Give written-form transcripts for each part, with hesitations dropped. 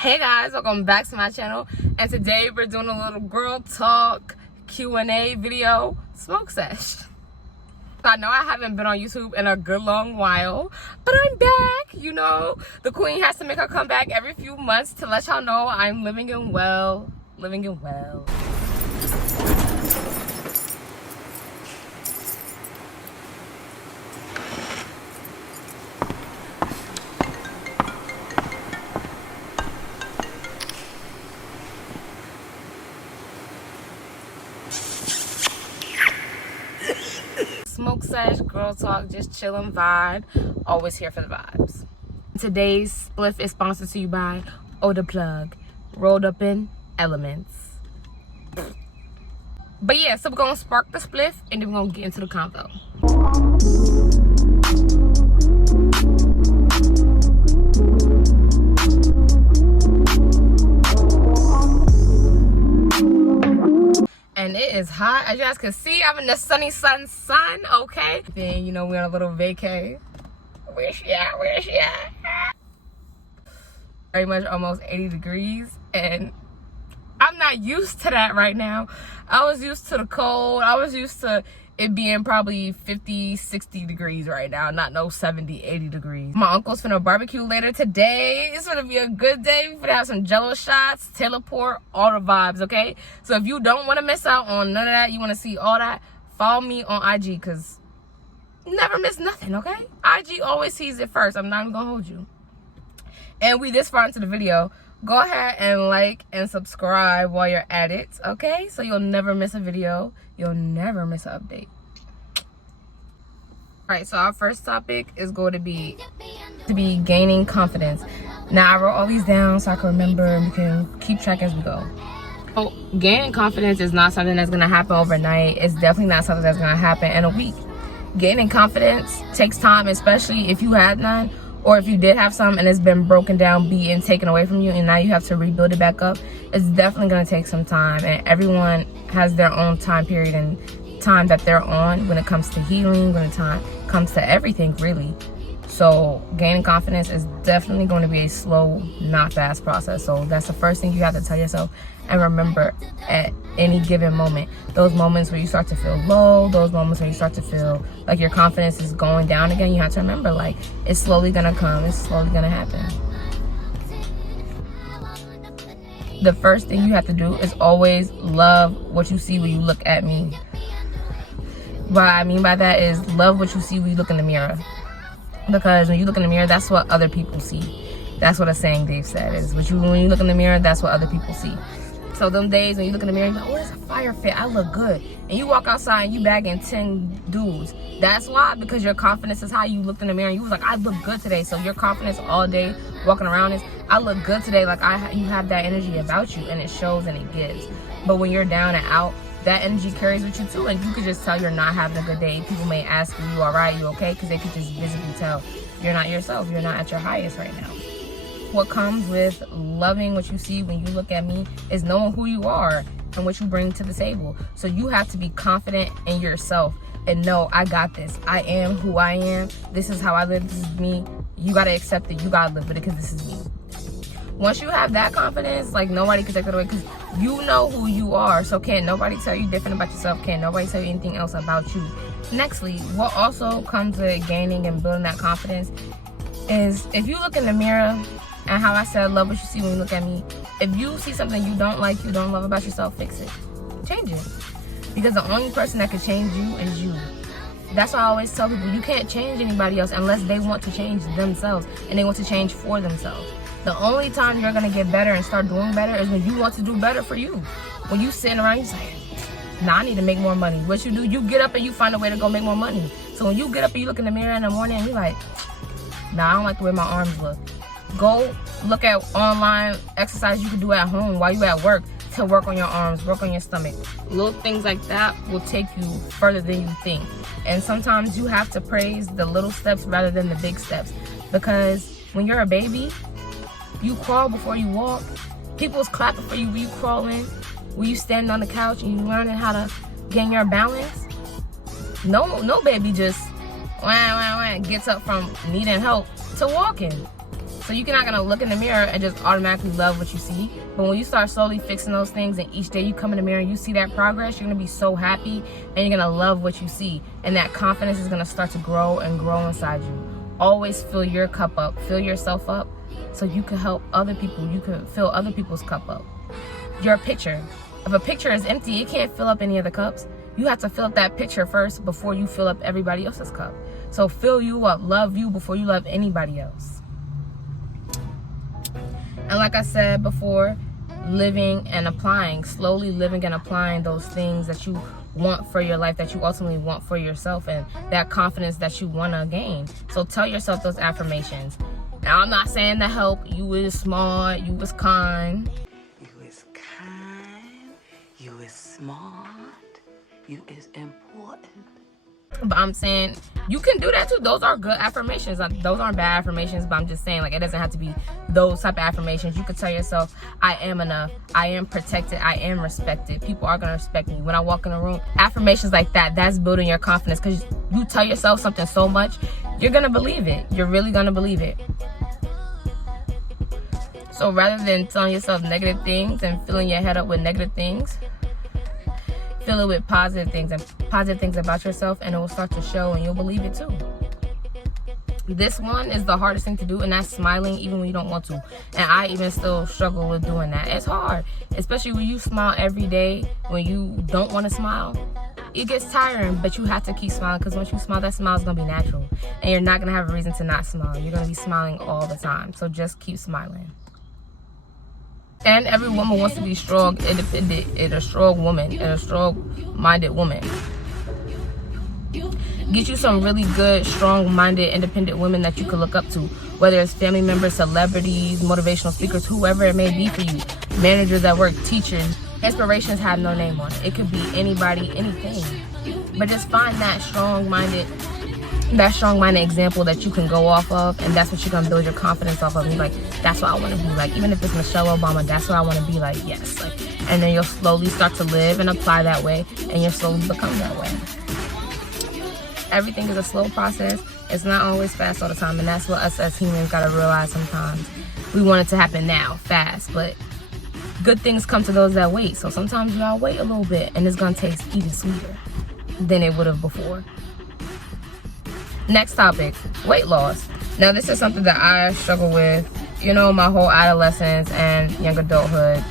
Hey guys, welcome back to my channel, and today we're doing a little girl talk Q&A video smoke sesh. I know I haven't been on YouTube in a good long while, but I'm back. You know, the queen has to make her comeback every few months to let y'all know I'm living and well. Smoke sesh, girl talk, just chillin' vibe. Always here for the vibes. Today's spliff is sponsored to you by The Plug, rolled up in elements. But yeah, so we're gonna spark the spliff and then we're gonna get into the convo. And it is hot, as you guys can see. I'm in the sunny sun, okay? Then, you know, we're on a little vacay. Where's she at? Very much almost 80 degrees, and I'm not used to that right now. I was used to the cold. I was used to it being probably 50, 60 degrees right now, not no 70, 80 degrees. My uncle's finna barbecue later today. It's gonna be a good day. We're gonna have some jello shots, teleport, all the vibes, okay? So if you don't wanna miss out on none of that, you wanna see all that, follow me on IG, cause never miss nothing, okay? IG always sees it first. I'm not even gonna hold you. And we this far into the video, go ahead and like and subscribe while you're at it, okay? So you'll never miss a video. You'll never miss an update. All right, so our first topic is going to be gaining confidence. Now, I wrote all these down so I can remember and we can keep track as we go. So, gaining confidence is not something that's going to happen overnight. It's definitely not something that's going to happen in a week. Gaining confidence takes time, especially if you had none, or if you did have some and it's been broken down, beaten, taken away from you, and now you have to rebuild it back up. It's definitely going to take some time, and everyone has their own time period and time that they're on when it comes to healing, when it comes to everything, really. So gaining confidence is definitely going to be a slow, not fast process. So that's the first thing you have to tell yourself. And remember, at any given moment, those moments where you start to feel low, those moments where you start to feel like your confidence is going down again, you have to remember, like, it's slowly gonna come, it's slowly gonna happen. The first thing you have to do is always love what you see when you look at me. What I mean by that is love what you see when you look in the mirror. Because when you look in the mirror, that's what other people see. That's what a saying Dave said is, when you look in the mirror, that's what other people see. So them days when you look in the mirror, you're like, oh, it's a fire fit, I look good. And you walk outside and you bagging 10 dudes. That's why, because your confidence is high. You looked in the mirror and you was like, I look good today. So your confidence all day walking around is, I look good today. Like you have that energy about you, and it shows and it gives. But when you're down and out, that energy carries with you too. And you could just tell you're not having a good day. People may ask you all right, you okay? Because they could just visibly tell you're not yourself. You're not at your highest right now. What comes with loving what you see when you look at me is knowing who you are and what you bring to the table. So you have to be confident in yourself and know, I got this. I am who I am. This is how I live. This is me. You got to accept it. You got to live with it because this is me. Once you have that confidence, like, nobody can take it away, because you know who you are. So can't nobody tell you different about yourself. Can't nobody tell you anything else about you. Nextly, what also comes with gaining and building that confidence is, if you look in the mirror, and how I said, love what you see when you look at me. If you see something you don't like, you don't love about yourself, fix it. Change it. Because the only person that can change you is you. That's why I always tell people, you can't change anybody else unless they want to change themselves and they want to change for themselves. The only time you're going to get better and start doing better is when you want to do better for you. When you sitting around, you say, nah, I need to make more money. What you do, you get up and you find a way to go make more money. So when you get up and you look in the mirror in the morning and you're like, nah, I don't like the way my arms look. Go look at online exercise you can do at home while you at work to work on your arms, work on your stomach. Little things like that will take you further than you think. And sometimes you have to praise the little steps rather than the big steps. Because when you're a baby, you crawl before you walk. People's clapping for you when you crawl in. When you stand on the couch and you learning how to gain your balance. No baby just gets up from needing help to walking. So you're not gonna look in the mirror and just automatically love what you see. But when you start slowly fixing those things, and each day you come in the mirror and you see that progress, you're gonna be so happy, and you're gonna love what you see. And that confidence is gonna start to grow and grow inside you. Always fill your cup up, fill yourself up, so you can help other people. You can fill other people's cup up. Your pitcher. If a pitcher is empty, it can't fill up any other cups. You have to fill up that pitcher first before you fill up everybody else's cup. So fill you up, love you before you love anybody else. And like I said before, living and applying, slowly living and applying those things that you want for your life, that you ultimately want for yourself, and that confidence that you want to gain. So tell yourself those affirmations. Now, I'm not saying to help. You is smart, you is kind. You is kind, you is smart, you is important. But I'm saying you can do that too. Those are good affirmations. Those aren't bad affirmations, but I'm just saying, like, it doesn't have to be those type of affirmations. You could tell yourself, I am enough, I am protected, I am respected, people are gonna respect me when I walk in a room. Affirmations like that, that's building your confidence, because you tell yourself something so much, you're gonna believe it. You're really gonna believe it. So rather than telling yourself negative things and filling your head up with negative things, fill it with positive things and positive things about yourself, and it will start to show, and you'll believe it too. This one is the hardest thing to do, and that's smiling even when you don't want to. And I even still struggle with doing that. It's hard, especially when you smile every day when you don't want to smile. It gets tiring, but you have to keep smiling, because once you smile, that smile is going to be natural, and you're not going to have a reason to not smile. You're going to be smiling all the time, so just keep smiling. And every woman wants to be strong, independent, and a strong woman, and a strong-minded woman. Get you some really good, strong-minded, independent women that you can look up to. Whether it's family members, celebrities, motivational speakers, whoever it may be for you. Managers at work, teachers. Inspirations have no name on it. It could be anybody, anything. But just find that strong-minded example that you can go off of, and that's what you're gonna build your confidence off of. And you're like, that's what I want to be like. Even if it's Michelle Obama, that's what I want to be like. Yes, like, and then you'll slowly start to live and apply that way, and you'll slowly become that way. Everything is a slow process. It's not always fast all the time, and that's what us as humans gotta realize sometimes. We want it to happen now, fast, but good things come to those that wait. So sometimes you gotta wait a little bit, and it's gonna taste even sweeter than it would have before. Next topic, weight loss. Now, this is something that I struggle with, you know, my whole adolescence and young adulthood,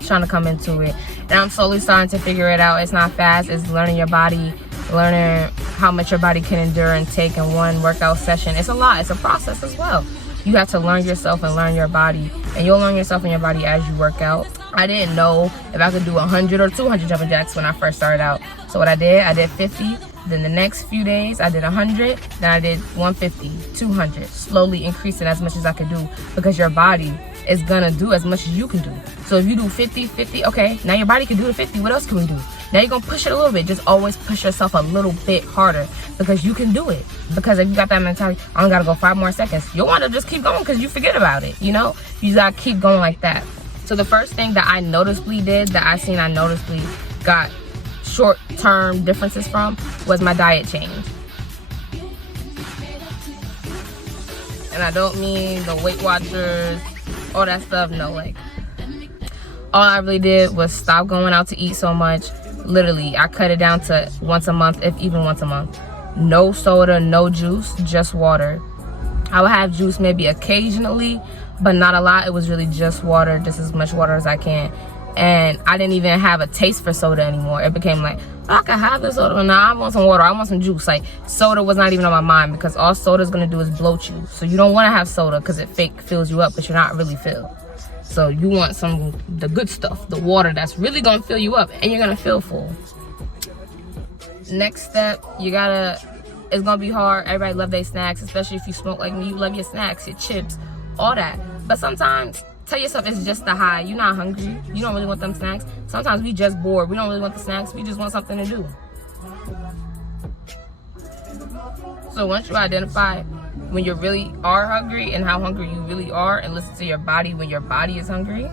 trying to come into it. And I'm slowly starting to figure it out. It's not fast. It's learning your body, learning how much your body can endure and take in one workout session. It's a lot. It's a process as well. You have to learn yourself and learn your body. And you'll learn yourself and your body as you work out. I didn't know if I could do 100 or 200 jumping jacks when I first started out. So what I did 50. Then the next few days, I did 100. Then I did 150, 200. Slowly increasing as much as I could do, because your body is gonna do as much as you can do. So if you do 50, okay, now your body can do the 50. What else can we do? Now you're gonna push it a little bit. Just always push yourself a little bit harder, because you can do it. Because if you got that mentality, I only gotta go 5 more seconds, you'll want to just keep going, because you forget about it, you know? You gotta keep going like that. So the first thing that I noticeably did, that I noticeably got short-term differences from, was my diet change. And I don't mean the Weight Watchers, all that stuff. No, like, all I really did was stop going out to eat so much. Literally, I cut it down to once a month, if even once a month. No soda, no juice, just water. I would have juice maybe occasionally, but not a lot. It was really just water, just as much water as I can. And I didn't even have a taste for soda anymore. It became like, I can have this soda. Nah, I want some water. I want some juice. Like, soda was not even on my mind, because all soda is going to do is bloat you. So you don't want to have soda, because it fake fills you up, but you're not really filled. So you want the good stuff, the water that's really going to fill you up, and you're going to feel full. Next step, it's going to be hard. Everybody love their snacks, especially if you smoke like me. You love your snacks, your chips, all that. But sometimes, tell yourself it's just the high. You're not hungry. You don't really want them snacks. Sometimes we just bored. We don't really want the snacks. We just want something to do. So once you identify when you really are hungry and how hungry you really are, and listen to your body when your body is hungry,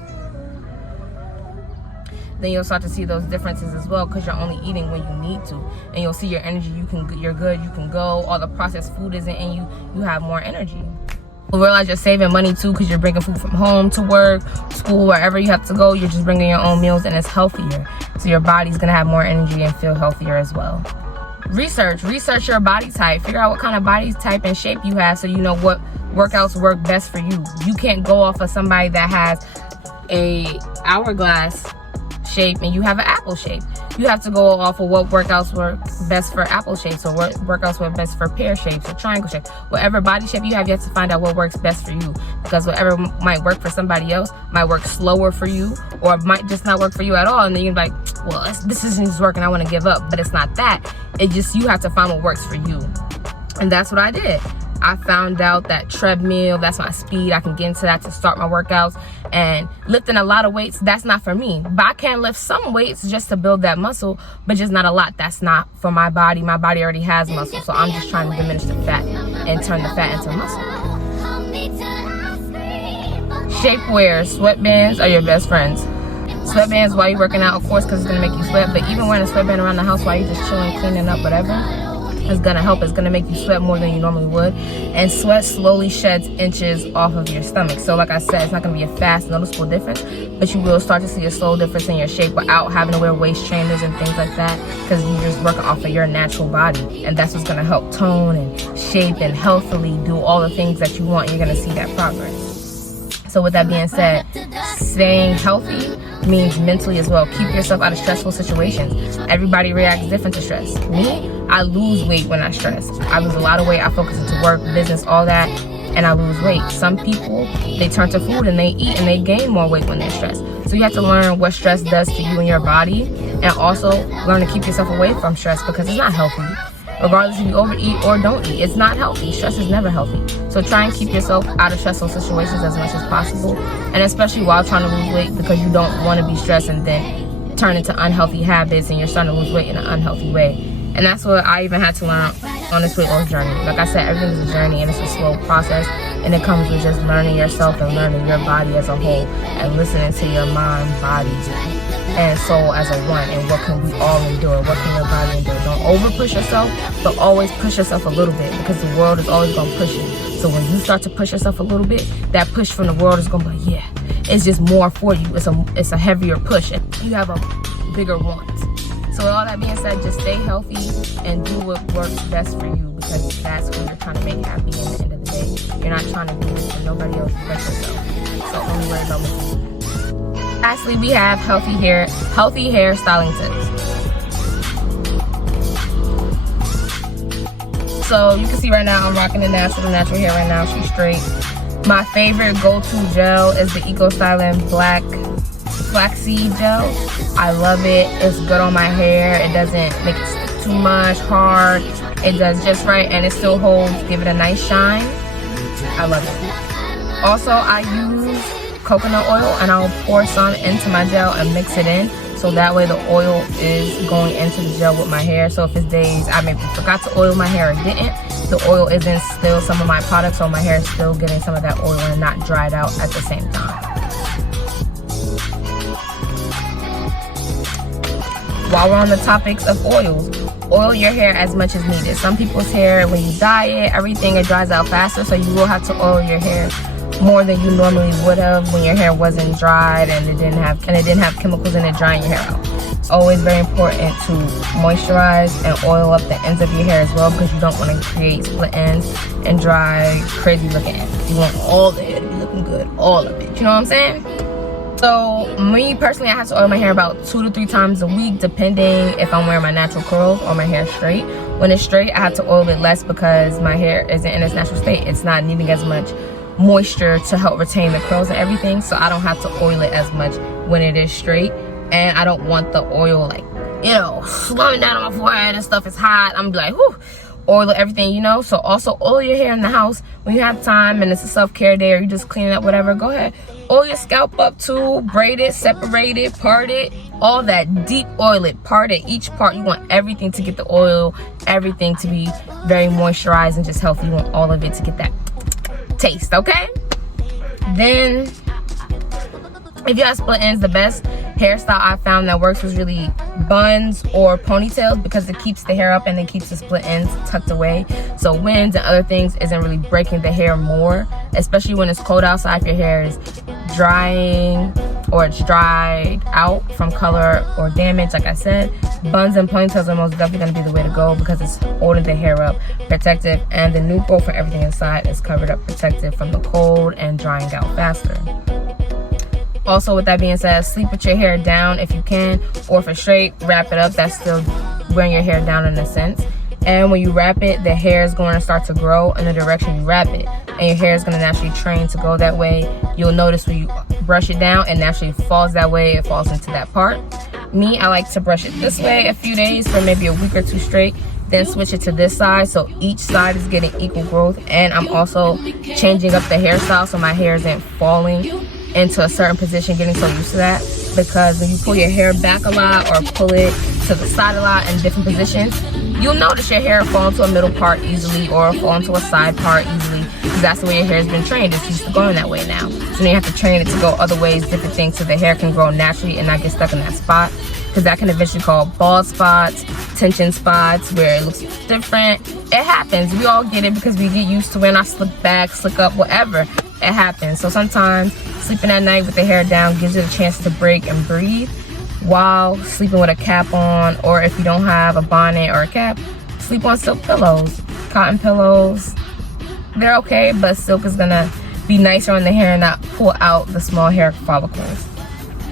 then you'll start to see those differences as well, because you're only eating when you need to. And you'll see your energy. You're good. You can go. All the processed food isn't in you. You have more energy. Realize you're saving money too, because you're bringing food from home to work, school, wherever you have to go. You're just bringing your own meals, and it's healthier. So your body's gonna have more energy and feel healthier as well. Research your body type. Figure out what kind of body type and shape you have, so you know what workouts work best for you. You can't go off of somebody that has a hourglass shape and you have an apple shape. You have to go off of what workouts work best for apple shapes, or what workouts work best for pear shapes or triangle shapes. Whatever body shape you have to find out what works best for you, because whatever might work for somebody else might work slower for you, or might just not work for you at all, and then you're like, well, this isn't working, I want to give up. But it's not that. It just, you have to find what works for you. And that's what I did. I found out that treadmill, that's my speed. I can get into that to start my workouts. And lifting a lot of weights, that's not for me. But I can lift some weights just to build that muscle, but just not a lot. That's not for my body. My body already has muscle. So I'm just trying to diminish the fat and turn the fat into muscle. Shapewear, sweatbands are your best friends. Sweatbands while you're working out, of course, because it's going to make you sweat. But even wearing a sweatband around the house while you're just chilling, cleaning up, whatever, it's gonna help. It's gonna make you sweat more than you normally would, and sweat slowly sheds inches off of your stomach. So like I said, it's not gonna be a fast noticeable difference, but you will start to see a slow difference in your shape without having to wear waist trainers and things like that, because you're just working off of your natural body, and that's what's gonna help tone and shape and healthily do all the things that you want. You're gonna see that progress. So with that being said, staying healthy means mentally as well. Keep yourself out of stressful situations. Everybody reacts different to stress. Me, I lose weight when I stress. I lose a lot of weight. I focus into work, business, all that, and I lose weight. Some people, they turn to food and they eat and they gain more weight when they're stressed. So you have to learn what stress does to you and your body, and also learn to keep yourself away from stress, because it's not healthy. Regardless if you overeat or don't eat, it's not healthy. Stress is never healthy. So try and keep yourself out of stressful situations as much as possible, and especially while trying to lose weight, because you don't want to be stressed and then turn into unhealthy habits and you're starting to lose weight in an unhealthy way. And that's what I even had to learn on this weight loss journey. Like I said, everything is a journey, and it's a slow process, and it comes with just learning yourself and learning your body as a whole, and listening to your mind, body, and soul as a one, and what can we all endure, what can your body endure. Don't over push yourself, but always push yourself a little bit, because the world is always going to push you. So when you start to push yourself a little bit, that push from the world is going to be like, yeah, it's just more for you. It's a heavier push, and you have a bigger want. So with all that being said, just stay healthy and do what works best for you, because that's what you're trying to make happy in the end of the day. You're not trying to do this for nobody else but yourself. So only worry about what you do. Lastly, we have healthy hair styling tips. So you can see right now I'm rocking the natural hair right now. She's straight. My favorite go-to gel is the Eco Styling Black Flaxseed Gel. I love it. It's good on my hair. It doesn't make it stick too much, hard. It does just right, and it still holds, give it a nice shine. I love it. Also, I use coconut oil, and I'll pour some into my gel and mix it in, so that way the oil is going into the gel with my hair. So if it's days I maybe forgot to oil my hair or didn't, the oil is in still some of my products, so my hair is still getting some of that oil and not dried out at the same time. While we're on the topics of oils, oil your hair as much as needed. Some people's hair, when you dye it, everything, it dries out faster, so you will have to oil your hair more than you normally would have when your hair wasn't dried and it didn't have chemicals in it drying your hair out. It's always very important to moisturize and oil up the ends of your hair as well, because you don't want to create split ends and dry, crazy looking ends. You want all the hair to be looking good, all of it. You know what I'm saying? So me personally, I have to oil my hair about 2 to 3 times a week, depending if I'm wearing my natural curls or my hair straight. When it's straight, I have to oil it less, because my hair isn't in its natural state. It's not needing as much moisture to help retain the curls and everything, so I don't have to oil it as much when it is straight. And I don't want the oil, like, you know, slowing down on my forehead and stuff. It's hot. I'm like, whew, oil everything, you know. So also oil your hair in the house when you have time and it's a self-care day, or you just cleaning up, whatever. Go ahead, oil your scalp up too, braid it, separate it, part it, all that. Deep oil it, part it, each part. You want everything to get the oil, everything to be very moisturized and just healthy. You want all of it to get that taste, okay? Then if you have split ends, the best hairstyle I found that works was really buns or ponytails because it keeps the hair up and it keeps the split ends tucked away, so winds and other things isn't really breaking the hair more, especially when it's cold outside. If your hair is drying or it's dried out from color or damage, like I said, buns and ponytails are most definitely going to be the way to go because it's holding the hair up protective, and the new growth for everything inside is covered up protective from the cold and drying out faster. Also, with that being said, sleep with your hair down if you can, or if it's straight, wrap it up. That's still wearing your hair down in a sense. And when you wrap it, the hair is going to start to grow in the direction you wrap it, and your hair is going to naturally train to go that way. You'll notice when you brush it down, it naturally falls that way. It falls into that part. Me, I like to brush it this way a few days for maybe a week or two straight, then switch it to this side, so each side is getting equal growth. And I'm also changing up the hairstyle so my hair isn't falling into a certain position, getting so used to that, because when you pull your hair back a lot or pull it to the side a lot in different positions, you'll notice your hair fall into a middle part easily or fall into a side part easily, because that's the way your hair has been trained. It's used to going that way now. So then you have to train it to go other ways, different things, so the hair can grow naturally and not get stuck in that spot, because that can eventually cause bald spots, tension spots where it looks different. It happens. We all get it because we get used to wearing our slick back, slick up, whatever. It happens. So sometimes sleeping at night with the hair down gives it a chance to break and breathe, while sleeping with a cap on, or if you don't have a bonnet or a cap, sleep on silk pillows, cotton pillows. They're okay, but silk is gonna be nicer on the hair and not pull out the small hair follicles.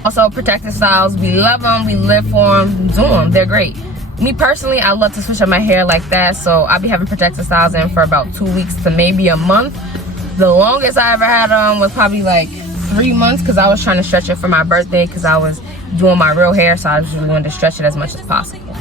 Also, protective styles, we love them, we live for them, do them, they're great. Me personally, I love to switch up my hair like that, so I'll be having protective styles in for about 2 weeks to maybe a month. The longest I ever had was probably like 3 months, because I was trying to stretch it for my birthday, because I was doing my real hair, so I was really wanting to stretch it as much as possible.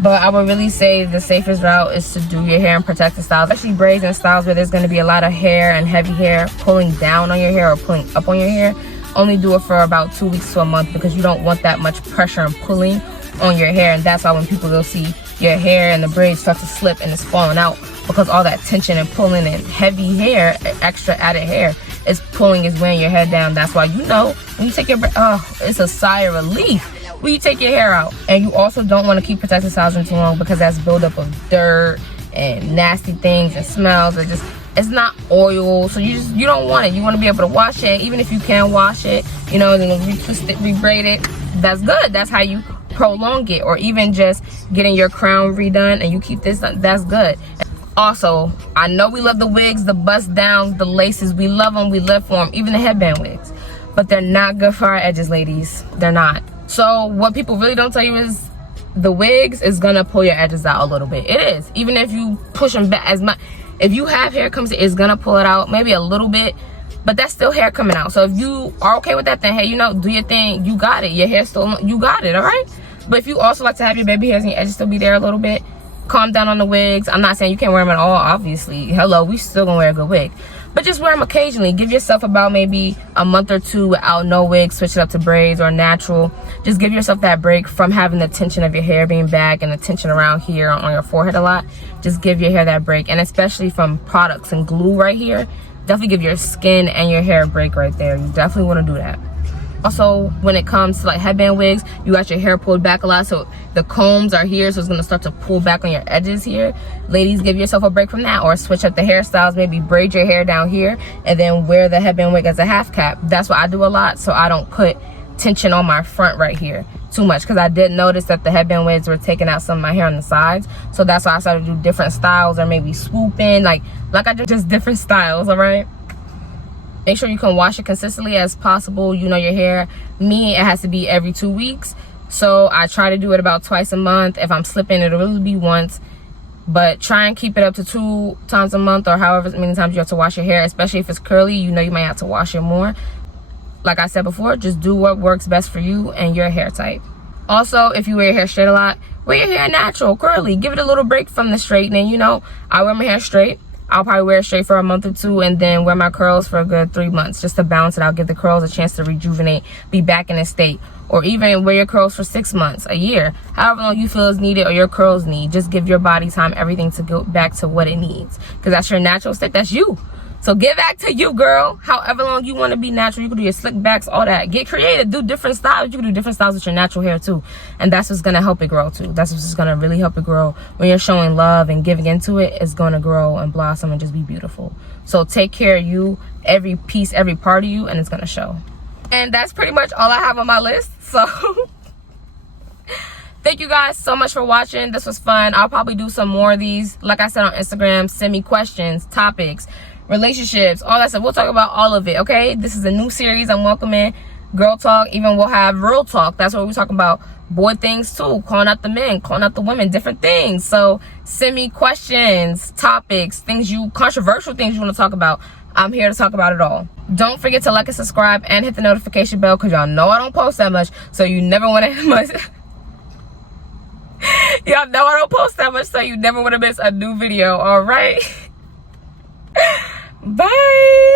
But I would really say the safest route is to do your hair in protective styles, especially braids and styles where there's going to be a lot of hair and heavy hair pulling down on your hair or pulling up on your hair. Only do it for about 2 weeks to a month, because you don't want that much pressure and pulling on your hair. And that's why when people go see your hair and the braids start to slip and it's falling out, because all that tension and pulling and heavy hair, extra added hair, is pulling, is weighing your head down. That's why, you know, when you take your it's a sigh of relief when you take your hair out. And you also don't want to keep protective styles in too long, because that's buildup of dirt and nasty things and smells. It's not oil, so you don't want it. You want to be able to wash it, even if you can wash it, you know, and then retwist it, rebraid it. That's good. That's how you prolong it. Or even just getting your crown redone and you keep this done, that's good. Also, I know we love the wigs, the bust downs, the laces. We love them, we live for them, even the headband wigs. But they're not good for our edges, ladies. They're not. So what people really don't tell you is the wigs is gonna pull your edges out a little bit. It is. Even if you push them back as much. If you have hair comes, it's gonna pull it out maybe a little bit, but that's still hair coming out. So if you are okay with that, then hey, you know, do your thing. You got it. Your hair still, you got it, all right? But if you also like to have your baby hairs and your edges still be there a little bit, calm down on the wigs. I'm not saying you can't wear them at all, obviously. Hello, we still gonna wear a good wig. But just wear them occasionally. Give yourself about maybe a month or two without no wig. Switch it up to braids or natural. Just give yourself that break from having the tension of your hair being back and the tension around here on your forehead a lot. Just give your hair that break. And especially from products and glue right here, definitely give your skin and your hair a break right there. You definitely want to do that. Also, when it comes to like headband wigs, you got your hair pulled back a lot, so the combs are here, so it's going to start to pull back on your edges here. Ladies, give yourself a break from that, or switch up the hairstyles. Maybe braid your hair down here and then wear the headband wig as a half cap. That's what I do a lot, so I don't put tension on my front right here too much, because I did notice that the headband wigs were taking out some of my hair on the sides. So that's why I started to do different styles, or maybe swooping, like I do just different styles. All right, make sure you can wash it consistently as possible. You know your hair, me, it has to be every 2 weeks, so I try to do it about twice a month. If I'm slipping, it'll really be once, but try and keep it up to 2 times a month, or however many times you have to wash your hair. Especially if it's curly, you know you might have to wash it more. Like I said before, just do what works best for you and your hair type. Also, if you wear your hair straight a lot, wear your hair natural, curly. Give it a little break from the straightening. You know, I wear my hair straight. I'll probably wear it straight for a month or two, and then wear my curls for a good 3 months just to balance it out. Give the curls a chance to rejuvenate, be back in a state. Or even wear your curls for 6 months, a year, however long you feel is needed or your curls need. Just give your body time, everything to go back to what it needs, because that's your natural state. That's you. So get back to you, girl. However long you want to be natural, you can do your slick backs, all that. Get creative, do different styles. You can do different styles with your natural hair too, and that's what's gonna help it grow too. That's what's gonna really help it grow. When you're showing love and giving into it, it's gonna grow and blossom and just be beautiful. So take care of you, every piece, every part of you, and it's gonna show. And that's pretty much all I have on my list. So thank you guys so much for watching. This was fun. I'll probably do some more of these. Like I said on Instagram, send me questions, topics, relationships, all that stuff. We'll talk about all of it, okay? This is a new series I'm welcoming. Girl talk, even we'll have real talk. That's what we talk about. Boy things too, calling out the men, calling out the women, different things. So send me questions, topics, controversial things you want to talk about. I'm here to talk about it all. Don't forget to like and subscribe and hit the notification bell, because y'all know I don't post that much, so you never want to miss. Y'all know I don't post that much, so you never want to miss a new video. All right. Bye.